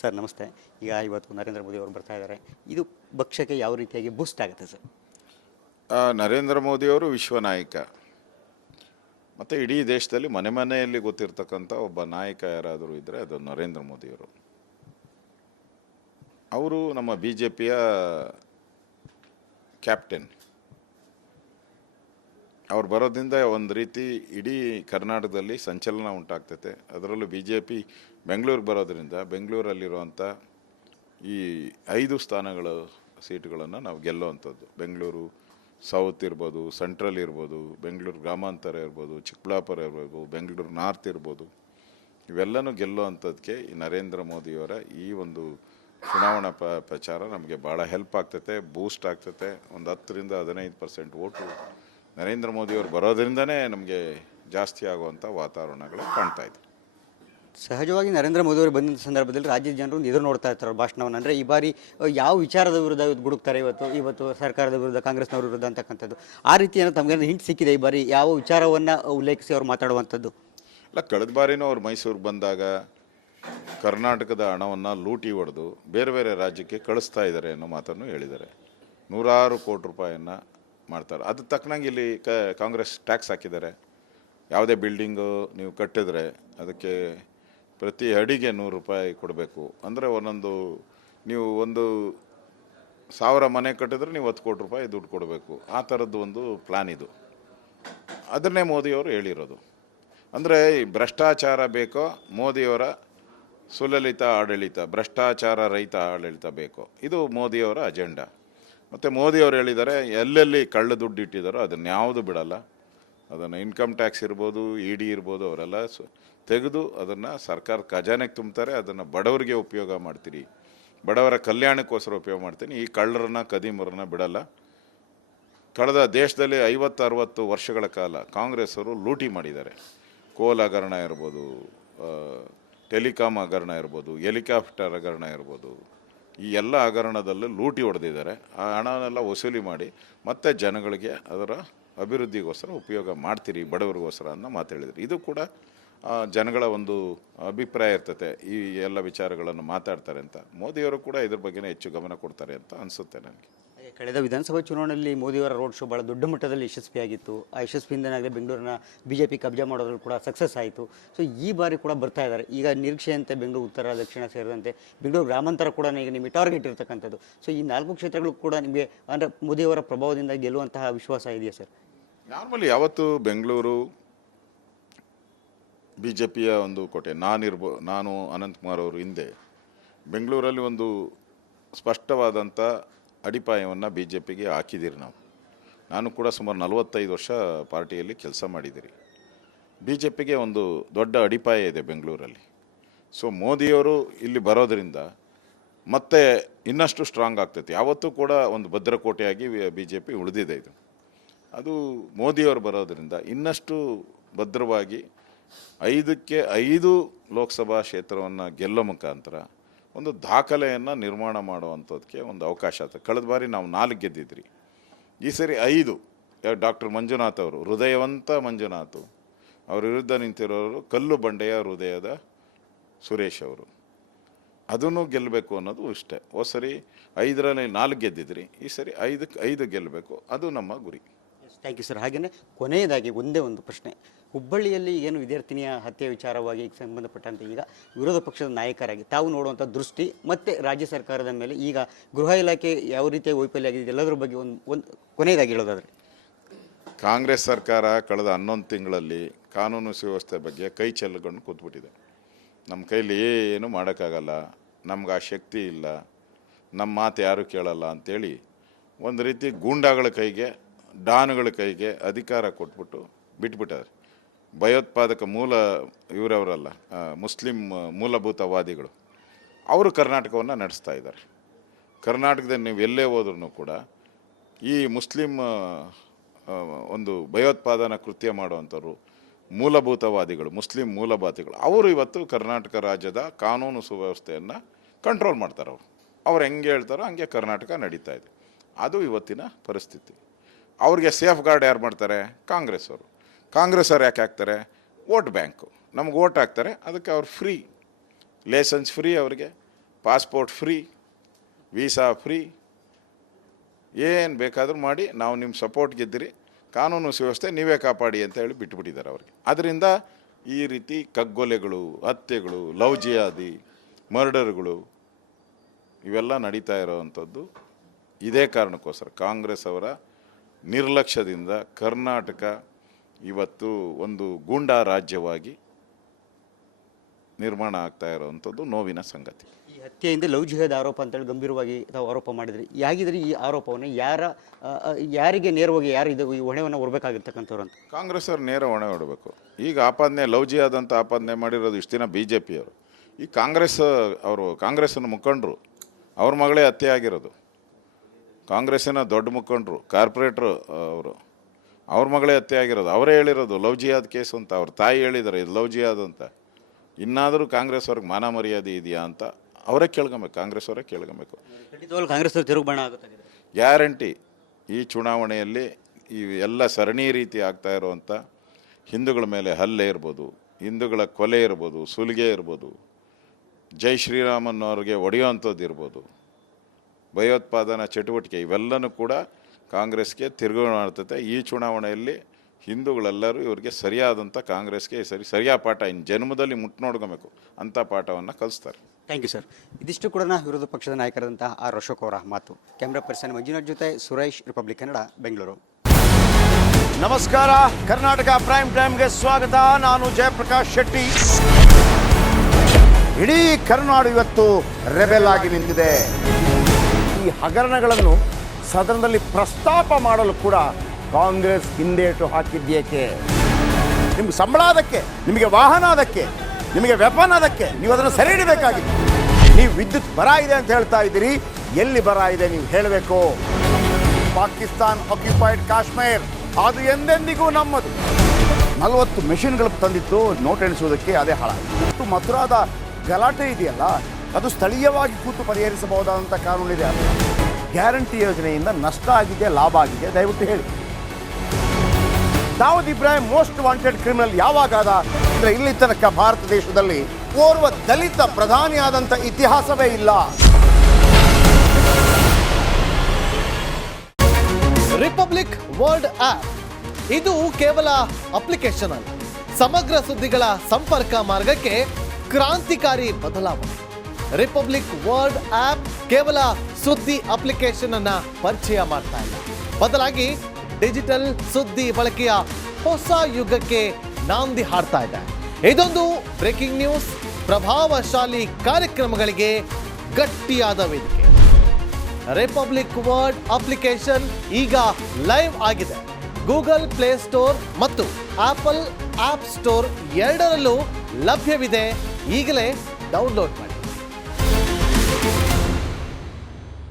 Sir ನಮಸ್ತೆ. ಈಗ ಇವತ್ತು ನರೇಂದ್ರ ಮೋದಿ ಅವರು ಬರ್ತಾ ಇದ್ದಾರೆ. ಇದು ಪಕ್ಷಕ್ಕೆ ಯಾವ ರೀತಿಯಾಗಿ ಬೂಸ್ಟ್ ಆಗುತ್ತೆ ಸರ್? ನರೇಂದ್ರ ಮೋದಿಯವರು ವಿಶ್ವ ನಾಯಕ. ಮತ್ತು ಇಡೀ ದೇಶದಲ್ಲಿ ಮನೆ ಮನೆಯಲ್ಲಿ ಗೊತ್ತಿರ್ತಕ್ಕಂಥ ಒಬ್ಬ ನಾಯಕ ಯಾರಾದರೂ ಇದ್ದರೆ ಅದು ನರೇಂದ್ರ ಮೋದಿಯವರು. ಅವರು ನಮ್ಮ ಬಿ ಜೆ ಪಿಯ ಕ್ಯಾಪ್ಟನ್. ಅವ್ರು ಬರೋದ್ರಿಂದ ಒಂದು ರೀತಿ ಇಡೀ ಕರ್ನಾಟಕದಲ್ಲಿ ಸಂಚಲನ ಉಂಟಾಗ್ತೈತೆ. ಅದರಲ್ಲೂ ಬಿ ಜೆ ಪಿ ಬೆಂಗಳೂರಿಗೆ ಬರೋದ್ರಿಂದ ಬೆಂಗಳೂರಲ್ಲಿರುವಂಥ ಈ 5 ಸ್ಥಾನಗಳ ಸೀಟುಗಳನ್ನು ನಾವು ಗೆಲ್ಲುವಂಥದ್ದು. ಬೆಂಗಳೂರು ಸೌತ್ ಇರ್ಬೋದು, ಸೆಂಟ್ರಲ್ ಇರ್ಬೋದು, ಬೆಂಗಳೂರು ಗ್ರಾಮಾಂತರ ಇರ್ಬೋದು, ಚಿಕ್ಕಬಳ್ಳಾಪುರ ಇರ್ಬೋದು, ಬೆಂಗಳೂರು ನಾರ್ತ್ ಇರ್ಬೋದು, ಇವೆಲ್ಲನೂ ಗೆಲ್ಲುವಂಥದ್ದಕ್ಕೆ ಈ ನರೇಂದ್ರ ಮೋದಿಯವರ ಈ ಒಂದು ಚುನಾವಣಾ ಪ್ರಚಾರ ನಮಗೆ ಭಾಳ ಹೆಲ್ಪ್ ಆಗ್ತೈತೆ, ಬೂಸ್ಟ್ ಆಗ್ತೈತೆ. ಒಂದು 10-15% ಓಟು ನರೇಂದ್ರ ಮೋದಿಯವರು ಬರೋದ್ರಿಂದನೇ ನಮಗೆ ಜಾಸ್ತಿ ಆಗುವಂಥ ವಾತಾವರಣಗಳು ಕಾಣ್ತಾ ಇದೆ. ಸಹಜವಾಗಿ ನರೇಂದ್ರ ಮೋದಿ ಅವರು ಬಂದ ಸಂದರ್ಭದಲ್ಲಿ ರಾಜ್ಯದ ಜನರು ಎದುರು ನೋಡ್ತಾ ಇರ್ತಾರೆ ಭಾಷಣವನ್ನು. ಅಂದರೆ ಈ ಬಾರಿ ಯಾವ ವಿಚಾರದ ವಿರುದ್ಧ ಗುಡುಕ್ತಾರೆ ಇವತ್ತು ಸರ್ಕಾರದ ವಿರುದ್ಧ, ಕಾಂಗ್ರೆಸ್ನವ್ರ ವಿರುದ್ಧ ಅಂತಕ್ಕಂಥದ್ದು. ಆ ರೀತಿಯನ್ನು ತಮಗೆ ಹಿಂಟ್ ಸಿಕ್ಕಿದೆ ಈ ಬಾರಿ ಯಾವ ವಿಚಾರವನ್ನು ಉಲ್ಲೇಖಿಸಿ ಅವರು ಮಾತಾಡುವಂಥದ್ದು? ಅಲ್ಲ, ಕಳೆದ ಬಾರಿನೂ ಅವ್ರು ಮೈಸೂರಿಗೆ ಬಂದಾಗ ಕರ್ನಾಟಕದ ಹಣವನ್ನು ಲೂಟಿ ಹೊಡೆದು ಬೇರೆ ಬೇರೆ ರಾಜ್ಯಕ್ಕೆ ಕಳಿಸ್ತಾ ಇದ್ದಾರೆ ಅನ್ನೋ ಮಾತನ್ನು ಹೇಳಿದ್ದಾರೆ. 100 ಕೋಟಿ ರೂಪಾಯಿಯನ್ನು ಮಾಡ್ತಾರೆ. ಅದು ತಕ್ಕನಂಗೆ ಇಲ್ಲಿ ಕಾಂಗ್ರೆಸ್ ಟ್ಯಾಕ್ಸ್ ಹಾಕಿದ್ದಾರೆ. ಯಾವುದೇ ಬಿಲ್ಡಿಂಗು ನೀವು ಕಟ್ಟಿದ್ರೆ ಅದಕ್ಕೆ ಪ್ರತಿ ಅಡಿಗೆ 100 ರೂಪಾಯಿ ಕೊಡಬೇಕು. ಅಂದರೆ ನೀವು 1,000 ಮನೆ ಕಟ್ಟಿದ್ರೆ ನೀವು 10 ಕೋಟಿ ರೂಪಾಯಿ ದುಡ್ಡು ಕೊಡಬೇಕು. ಆ ಥರದ್ದು ಒಂದು ಪ್ಲ್ಯಾನ್ ಇದು. ಅದನ್ನೇ ಮೋದಿಯವರು ಹೇಳಿರೋದು. ಅಂದರೆ ಭ್ರಷ್ಟಾಚಾರ ಬೇಕೋ, ಮೋದಿಯವರ ಸುಲಲಿತ ಆಡಳಿತ, ಭ್ರಷ್ಟಾಚಾರ ರಹಿತ ಆಡಳಿತ ಬೇಕೋ, ಇದು ಮೋದಿಯವರ ಅಜೆಂಡಾ. ಮತ್ತು ಮೋದಿಯವರು ಹೇಳಿದ್ದಾರೆ, ಎಲ್ಲೆಲ್ಲಿ ಕಳ್ಳ ದುಡ್ಡು ಇಟ್ಟಿದ್ದಾರೋ ಅದನ್ನು ಯಾವುದು ಬಿಡಲ್ಲ. ಅದನ್ನು ಇನ್ಕಮ್ ಟ್ಯಾಕ್ಸ್ ಇರ್ಬೋದು, ಇ ಡಿ ಇರ್ಬೋದು, ಅವರೆಲ್ಲ ತೆಗೆದು ಅದನ್ನು ಸರ್ಕಾರ ಖಜಾನೆಗೆ ತುಂಬ್ತಾರೆ. ಅದನ್ನು ಬಡವರಿಗೆ ಉಪಯೋಗ ಮಾಡ್ತೀರಿ, ಬಡವರ ಕಲ್ಯಾಣಕ್ಕೋಸ್ಕರ ಉಪಯೋಗ ಮಾಡ್ತೀನಿ. ಈ ಕಳ್ಳರನ್ನ ಕದಿಮರನ್ನ ಬಿಡಲ್ಲ. ಕಳೆದ ದೇಶದಲ್ಲಿ 50-60 ವರ್ಷಗಳ ಕಾಲ ಕಾಂಗ್ರೆಸ್ ಅವರು ಲೂಟಿ ಮಾಡಿದ್ದಾರೆ. ಕೋಲ್ ಹಗರಣ ಇರ್ಬೋದು, ಟೆಲಿಕಾಮ್ ಹಗರಣ ಇರ್ಬೋದು, ಹೆಲಿಕಾಪ್ಟರ್ ಹಗರಣ ಇರ್ಬೋದು, ಈ ಎಲ್ಲ ಹಗರಣದಲ್ಲೂ ಲೂಟಿ ಹೊಡೆದಿದ್ದಾರೆ. ಆ ಹಣನೆಲ್ಲ ವಸೂಲಿ ಮಾಡಿ ಮತ್ತೆ ಜನಗಳಿಗೆ ಅದರ ಅಭಿವೃದ್ಧಿಗೋಸ್ಕರ ಉಪಯೋಗ ಮಾಡ್ತೀರಿ, ಬಡವರಿಗೋಸ್ಕರ ಅನ್ನೋ ಮಾತು ಹೇಳಿದ್ರು. ಇದು ಕೂಡ ಜನಗಳ ಒಂದು ಅಭಿಪ್ರಾಯ ಇರ್ತದೆ. ಈ ಎಲ್ಲ ವಿಚಾರಗಳನ್ನು ಮಾತಾಡ್ತಾರೆ ಅಂತ ಮೋದಿಯವರು ಕೂಡ ಇದ್ರ ಬಗ್ಗೆನೇ ಹೆಚ್ಚು ಗಮನ ಕೊಡ್ತಾರೆ ಅಂತ ಅನಿಸುತ್ತೆ ನನಗೆ. ಕಳೆದ ವಿಧಾನಸಭಾ ಚುನಾವಣೆಯಲ್ಲಿ ಮೋದಿಯವರ ರೋಡ್ ಶೋ ಭಾಳ ದೊಡ್ಡ ಮಟ್ಟದಲ್ಲಿ ಯಶಸ್ವಿಯಾಗಿತ್ತು. ಆ ಯಶಸ್ವಿಯಿಂದನಾಗಲೇ ಬೆಂಗಳೂರಿನ BJP ಕಬ್ಜಾ ಮಾಡೋದ್ರಲ್ಲಿ ಕೂಡ ಸಕ್ಸಸ್ ಆಯಿತು. ಸೊ ಈ ಬಾರಿ ಕೂಡ ಬರ್ತಾ ಇದ್ದಾರೆ. ಈಗ ನಿರೀಕ್ಷೆಯಂತೆ ಬೆಂಗಳೂರು ಉತ್ತರ, ದಕ್ಷಿಣ ಸೇರಿದಂತೆ ಬೆಂಗಳೂರು ಗ್ರಾಮಾಂತರ ಕೂಡ ಈಗ ನಿಮಗೆ ಟಾರ್ಗೆಟ್ ಇರ್ತಕ್ಕಂಥದ್ದು. ಸೊ ಈ 4 ಕ್ಷೇತ್ರಗಳು ಕೂಡ ನಿಮಗೆ ಅಂದರೆ ಮೋದಿಯವರ ಪ್ರಭಾವದಿಂದ ಗೆಲ್ಲುವಂತಹ ವಿಶ್ವಾಸ ಇದೆಯಾ ಸರ್? ನಾರ್ಮಲಿ ಯಾವತ್ತು ಬೆಂಗಳೂರು BJPಯ ಒಂದು ಕೋಟೆ. ನಾನು ಅನಂತಕುಮಾರ್ ಅವರು ಹಿಂದೆ ಬೆಂಗಳೂರಲ್ಲಿ ಒಂದು ಸ್ಪಷ್ಟವಾದಂಥ ಅಡಿಪಾಯವನ್ನು BJPಗೆ ಹಾಕಿದ್ದೀರಿ ನಾವು. ನಾನು ಕೂಡ ಸುಮಾರು 45 ವರ್ಷ ಪಾರ್ಟಿಯಲ್ಲಿ ಕೆಲಸ ಮಾಡಿದ್ದೀರಿ. BJPಗೆ ಒಂದು ದೊಡ್ಡ ಅಡಿಪಾಯ ಇದೆ ಬೆಂಗಳೂರಲ್ಲಿ. ಸೊ ಮೋದಿಯವರು ಇಲ್ಲಿ ಬರೋದರಿಂದ ಮತ್ತೆ ಇನ್ನಷ್ಟು ಸ್ಟ್ರಾಂಗ್ ಆಗ್ತೈತೆ. ಯಾವತ್ತೂ ಕೂಡ ಒಂದು ಭದ್ರಕೋಟೆಯಾಗಿ BJP ಉಳಿದಿದೆ. ಇದು ಅದು ಮೋದಿಯವರು ಬರೋದರಿಂದ ಇನ್ನಷ್ಟು ಭದ್ರವಾಗಿ 5ಕ್ಕೆ 5 ಲೋಕಸಭಾ ಕ್ಷೇತ್ರವನ್ನು ಗೆಲ್ಲೋ ಮುಖಾಂತರ ಒಂದು ದಾಖಲೆಯನ್ನು ನಿರ್ಮಾಣ ಮಾಡುವಂಥದ್ದಕ್ಕೆ ಒಂದು ಅವಕಾಶ ಆಗ್ತದೆ. ಕಳೆದ ಬಾರಿ ನಾವು 4 ಗೆದ್ದಿದ್ರಿ, ಈ ಸರಿ 5. ಡಾಕ್ಟರ್ ಮಂಜುನಾಥ್ ಅವರು, ಹೃದಯವಂತ ಮಂಜುನಾಥ್, ಅವ್ರ ವಿರುದ್ಧ ನಿಂತಿರೋರು ಕಲ್ಲು ಬಂಡೆಯ ಹೃದಯದ ಸುರೇಶ್ ಅವರು. ಅದನ್ನು ಗೆಲ್ಲಬೇಕು ಅನ್ನೋದು ಇಷ್ಟೇ. ಹೋದ ಸರಿ 5ರಲ್ಲಿ 4 ಗೆದ್ದಿದ್ರಿ, ಈ ಸರಿ 5ಕ್ಕೆ 5 ಗೆಲ್ಲಬೇಕು, ಅದು ನಮ್ಮ ಗುರಿ. Thank you sir. ಹಾಗೆಯೇ ಕೊನೆಯದಾಗಿ ಒಂದೇ ಒಂದು ಪ್ರಶ್ನೆ. ಹುಬ್ಬಳ್ಳಿಯಲ್ಲಿ ಏನು ವಿದ್ಯಾರ್ಥಿನಿಯ ಹತ್ಯೆ ವಿಚಾರವಾಗಿ ಸಂಬಂಧಪಟ್ಟಂತೆ ಈಗ ವಿರೋಧ ಪಕ್ಷದ ನಾಯಕರಾಗಿ ತಾವು ನೋಡುವಂಥ ದೃಷ್ಟಿ ಮತ್ತು ರಾಜ್ಯ ಸರ್ಕಾರದ ಮೇಲೆ ಈಗ ಗೃಹ ಇಲಾಖೆ ಯಾವ ರೀತಿಯ ವೈಫಲ್ಯ ಆಗಿದೆ ಎಲ್ಲದರ ಬಗ್ಗೆ ಒಂದು ಕೊನೆಯದಾಗಿ ಹೇಳೋದಾದರೆ, ಕಾಂಗ್ರೆಸ್ ಸರ್ಕಾರ ಕಳೆದ 11 ತಿಂಗಳಲ್ಲಿ ಕಾನೂನು ಸುವ್ಯವಸ್ಥೆ ಬಗ್ಗೆ ಕೈ ಚೆಲ್ಲಕೊಂಡು ಕೂತ್ಬಿಟ್ಟಿದೆ. ನಮ್ಮ ಕೈಲಿ ಏನು ಮಾಡೋಕ್ಕಾಗಲ್ಲ, ನಮ್ಗೆ ಆ ಶಕ್ತಿ ಇಲ್ಲ, ನಮ್ಮ ಮಾತು ಯಾರು ಕೇಳಲ್ಲ ಅಂಥೇಳಿ ಒಂದು ರೀತಿ ಗೂಂಡಾಗಳ ಕೈಗೆ, ಡಾನುಗಳ ಕೈಗೆ ಅಧಿಕಾರ ಕೊಟ್ಬಿಟ್ಟು ಬಿಟ್ಬಿಟ್ಟಾರೆ. ಭಯೋತ್ಪಾದಕ ಇವರವರಲ್ಲ, ಮುಸ್ಲಿಂ ಮೂಲಭೂತವಾದಿಗಳು ಅವರು ಕರ್ನಾಟಕವನ್ನು ನಡೆಸ್ತಾ ಇದ್ದಾರೆ. ಕರ್ನಾಟಕದಲ್ಲಿ ನೀವು ಎಲ್ಲೇ ಹೋದ್ರೂ ಕೂಡ ಈ ಮುಸ್ಲಿಂ ಒಂದು ಭಯೋತ್ಪಾದನಾ ಕೃತ್ಯ ಮಾಡುವಂಥವ್ರು ಮೂಲಭೂತವಾದಿಗಳು, ಮುಸ್ಲಿಂ ಮೂಲಭೂತಗಳು, ಅವರು ಇವತ್ತು ಕರ್ನಾಟಕ ರಾಜ್ಯದ ಕಾನೂನು ಸುವ್ಯವಸ್ಥೆಯನ್ನು ಕಂಟ್ರೋಲ್ ಮಾಡ್ತಾರೆ. ಅವ್ರು ಹೆಂಗೆ ಹೇಳ್ತಾರೋ ಹಂಗೆ ಕರ್ನಾಟಕ ನಡೀತಾ ಇದೆ. ಅದು ಇವತ್ತಿನ ಪರಿಸ್ಥಿತಿ. ಅವ್ರಿಗೆ ಸೇಫ್ ಗಾರ್ಡ್ ಯಾರು ಮಾಡ್ತಾರೆ? ಕಾಂಗ್ರೆಸ್ ಅವರು. ಕಾಂಗ್ರೆಸ್ ಅವ್ರು ಯಾಕೆ ಹಾಕ್ತಾರೆ? Vote bank. ನಮ್ಗೆ ವೋಟ್ ಹಾಕ್ತಾರೆ, ಅದಕ್ಕೆ ಅವ್ರು ಫ್ರೀ, ಲೈಸೆನ್ಸ್ ಫ್ರೀ, ಅವರಿಗೆ ಪಾಸ್ಪೋರ್ಟ್ ಫ್ರೀ, ವೀಸಾ ಫ್ರೀ, ಏನು ಬೇಕಾದರೂ ಮಾಡಿ ನಾವು ನಿಮ್ಮ ಸಪೋರ್ಟ್ ಗೆದ್ದಿರಿ, ಕಾನೂನು ಸುವ್ಯವಸ್ಥೆ ನೀವೇ ಕಾಪಾಡಿ ಅಂತ ಹೇಳಿ ಬಿಟ್ಟುಬಿಟ್ಟಿದ್ದಾರೆ ಅವ್ರಿಗೆ. ಅದರಿಂದ ಈ ರೀತಿ ಕಗ್ಗೊಲೆಗಳು, ಹತ್ಯೆಗಳು, ಲವ್ ಜಿಹಾದಿ, ಮರ್ಡರ್ಗಳು ಇವೆಲ್ಲ ನಡೀತಾ ಇರೋವಂಥದ್ದು ಇದೇ ಕಾರಣಕ್ಕೋಸ್ಕರ. ಕಾಂಗ್ರೆಸ್ ಅವರ ನಿರ್ಲಕ್ಷ್ಯದಿಂದ ಕರ್ನಾಟಕ ಇವತ್ತು ಒಂದು ಗೂಂಡಾ ರಾಜ್ಯವಾಗಿ ನಿರ್ಮಾಣ ಆಗ್ತಾ ಇರೋವಂಥದ್ದು ನೋವಿನ ಸಂಗತಿ. ಈ ಹತ್ಯೆಯಿಂದ ಲವ್ ಜಿಹಾದ್ ಆರೋಪ ಅಂತೇಳಿ ಗಂಭೀರವಾಗಿ ತಾವು ಆರೋಪ ಮಾಡಿದ್ರಿ. ಯಾಗಿದ್ರೆ ಈ ಆರೋಪವನ್ನು ಯಾರಿಗೆ ನೇರವಾಗಿ ಯಾರು ಈ ಹೊಣೆಯನ್ನು ಹೊರಬೇಕಾಗಿರ್ತಕ್ಕಂಥವ್ರು ಅಂತ? ಕಾಂಗ್ರೆಸ್ ಅವರು ನೇರ ಹೊಣೆ ಹೊಡಬೇಕು. ಈಗ ಆಪಾದನೆ ಲವ್ ಜಿಹಾದ್ ಅಂತ ಆಪಾದನೆ ಮಾಡಿರೋದು ಇಷ್ಟು ದಿನ BJP ಅವರು. ಈ ಕಾಂಗ್ರೆಸ್ಸಿನ ಮುಖಂಡರು ಅವ್ರ ಮಗಳೇ ಹತ್ಯೆ ಆಗಿರೋದು. ಕಾಂಗ್ರೆಸ್ಸಿನ ದೊಡ್ಡ ಮುಖಂಡರು, ಕಾರ್ಪೊರೇಟ್ರು ಅವ್ರ ಮಗಳೇ ಹತ್ಯೆ ಆಗಿರೋದು. ಅವರೇ ಹೇಳಿರೋದು ಲವ್ ಜಿಹಾದ್ ಕೇಸು ಅಂತ. ಅವ್ರ ತಾಯಿ ಹೇಳಿದ್ದಾರೆ ಇದು ಲವ್ ಜಿಹಾದ್ ಅಂತ. ಇನ್ನಾದರೂ ಕಾಂಗ್ರೆಸ್ ಅವ್ರಿಗೆ ಮಾನ ಮರ್ಯಾದೆ ಇದೆಯಾ ಅಂತ ಅವರೇ ಕೇಳ್ಕೊಬೇಕು, ಕಾಂಗ್ರೆಸ್ ಅವರೇ ಕೇಳ್ಕೊಬೇಕು. ಕಾಂಗ್ರೆಸ್ ತಿರುಗುಬಾಣ ಆಗುತ್ತೆ ಗ್ಯಾರಂಟಿ. ಈ ಚುನಾವಣೆಯಲ್ಲಿ ಈ ಎಲ್ಲ ಸರಣಿ ರೀತಿ ಆಗ್ತಾ ಇರುವಂಥ ಹಿಂದೂಗಳ ಮೇಲೆ ಹಲ್ಲೆ ಇರ್ಬೋದು, ಹಿಂದೂಗಳ ಕೊಲೆ ಇರ್ಬೋದು, ಸುಲಿಗೆ ಇರ್ಬೋದು, ಜೈ ಶ್ರೀರಾಮನ್ ಅವ್ರಿಗೆ ಹೊಡೆಯುವಂಥದ್ದು ಇರ್ಬೋದು, ಭಯೋತ್ಪಾದನಾ ಚಟುವಟಿಕೆ, ಇವೆಲ್ಲನೂ ಕೂಡ ಕಾಂಗ್ರೆಸ್ಗೆ ತಿರುಗು ಮಾಡ್ತೈತೆ. ಈ ಚುನಾವಣೆಯಲ್ಲಿ ಹಿಂದೂಗಳೆಲ್ಲರೂ ಇವರಿಗೆ ಸರಿಯಾದಂಥ ಕಾಂಗ್ರೆಸ್ಗೆ ಸರಿಯಾದ ಪಾಠ ಇನ್ನು ಜನ್ಮದಲ್ಲಿ ಮುಟ್ಟು ನೋಡ್ಕೊಬೇಕು ಅಂಥ ಪಾಠವನ್ನು ಕಲಿಸ್ತಾರೆ. Thank you sir. ಇದಿಷ್ಟು ಕೂಡ ವಿರೋಧ ಪಕ್ಷದ ನಾಯಕರಾದಂತಹ ಆರ್ ಅಶೋಕ್ ಅವರ ಮಾತು. ಕ್ಯಾಮ್ರಾ ಪರ್ಸನ್ ಮಂಜುನಾಥ್ ಜೊತೆ ಸುರೇಶ್, ರಿಪಬ್ಲಿಕ್ ಕನ್ನಡ, ಬೆಂಗಳೂರು. ನಮಸ್ಕಾರ, ಕರ್ನಾಟಕ ಪ್ರೈಮ್ ಟೈಮ್ಗೆ ಸ್ವಾಗತ. ನಾನು ಜಯಪ್ರಕಾಶ್ ಶೆಟ್ಟಿ. ಇಡೀ ಕರ್ನಾಡು ಇವತ್ತು ರೆಬೆಲ್ ಆಗಿ ನಿಂತಿದೆ. ಈ ಹಗರಣಗಳನ್ನು ಸದನದಲ್ಲಿ ಪ್ರಸ್ತಾಪ ಮಾಡಲು ಕೂಡ ಕಾಂಗ್ರೆಸ್ ಹಿಂದೇಟು ಹಾಕಿದ್ದೇಕೆ? ನಿಮ್ಗೆ ಸಂಬಳ ಅದಕ್ಕೆ, ನಿಮಗೆ ವಾಹನ ಅದಕ್ಕೆ, ನಿಮಗೆ ವೆಪನ್ ಅದಕ್ಕೆ, ನೀವು ಅದನ್ನು ಸೆರೆ ಹಿಡಿಬೇಕಾಗಿದೆ. ನೀವು ವಿದ್ಯುತ್ ಬರ ಇದೆ ಅಂತ ಹೇಳ್ತಾ ಇದ್ದೀರಿ, ಎಲ್ಲಿ ಬರ ಇದೆ ನೀವು ಹೇಳಬೇಕು. ಪಾಕಿಸ್ತಾನ್ ಆಕ್ಯುಪೈಡ್ ಕಾಶ್ಮೀರ್ ಅದು ಎಂದೆಂದಿಗೂ ನಮ್ಮದು. 40 ಮೆಷಿನ್ಗಳು ತಂದಿತ್ತು ನೋಟ್ ಎಣಿಸುವುದಕ್ಕೆ, ಅದೇ ಹಾಳಾಯಿತು. ಮಥುರಾದ ಗಲಾಟೆ ಇದೆಯಲ್ಲ, ಅದು ಸ್ಥಳೀಯವಾಗಿ ಕೂತು ಪರಿಹರಿಸಬಹುದಾದಂಥ ಕಾನೂನಿದೆ. ಗ್ಯಾರಂಟಿ ಯೋಜನೆಯಿಂದ ನಷ್ಟ ಆಗಿದೆ, ಲಾಭ ಆಗಿದೆ, ದಯವಿಟ್ಟು ಹೇಳಿ. Dawood Ibrahim most wanted criminal ಯಾವಾಗಾದ ಅಂದರೆ ಇಲ್ಲಿ ತನಕ ಭಾರತ ದೇಶದಲ್ಲಿ ಓರ್ವ ದಲಿತ ಪ್ರಧಾನಿಯಾದಂಥ ಇತಿಹಾಸವೇ ಇಲ್ಲ. ರಿಪಬ್ಲಿಕ್ ವರ್ಲ್ಡ್ ಆಪ್ ಇದು ಕೇವಲ ಅಪ್ಲಿಕೇಶನ್ ಅಲ್ಲ, ಸಮಗ್ರ ಸುದ್ದಿಗಳ ಸಂಪರ್ಕ ಮಾರ್ಗಕ್ಕೆ ಕ್ರಾಂತಿಕಾರಿ ಬದಲಾವಣೆ. ರಿಪಬ್ಲಿಕ್ ವರ್ಲ್ಡ್ ಆಪ್ ಕೇವಲ ಸುದ್ದಿ ಅಪ್ಲಿಕೇಶನ್ ಅನ್ನ ಪರಿಚಯ ಮಾಡ್ತಾ ಇಲ್ಲ, ಬದಲಾಗಿ ಡಿಜಿಟಲ್ ಸುದ್ದಿ ಬಳಕೆಯ ಹೊಸ ಯುಗಕ್ಕೆ ನಾಂದಿ ಹಾಡ್ತಾ ಇದೆ. ಇದೊಂದು ಬ್ರೇಕಿಂಗ್ ನ್ಯೂಸ್, ಪ್ರಭಾವಶಾಲಿ ಕಾರ್ಯಕ್ರಮಗಳಿಗೆ ಗಟ್ಟಿಯಾದ ವೇದಿಕೆ. ರಿಪಬ್ಲಿಕ್ ವರ್ಲ್ಡ್ ಅಪ್ಲಿಕೇಶನ್ ಈಗ ಲೈವ್ ಆಗಿದೆ. ಗೂಗಲ್ ಪ್ಲೇ ಸ್ಟೋರ್ ಮತ್ತು ಆಪಲ್ ಆಪ್ ಸ್ಟೋರ್ ಎರಡರಲ್ಲೂ ಲಭ್ಯವಿದೆ. ಈಗಲೇ ಡೌನ್ಲೋಡ್ ಮಾಡಿ.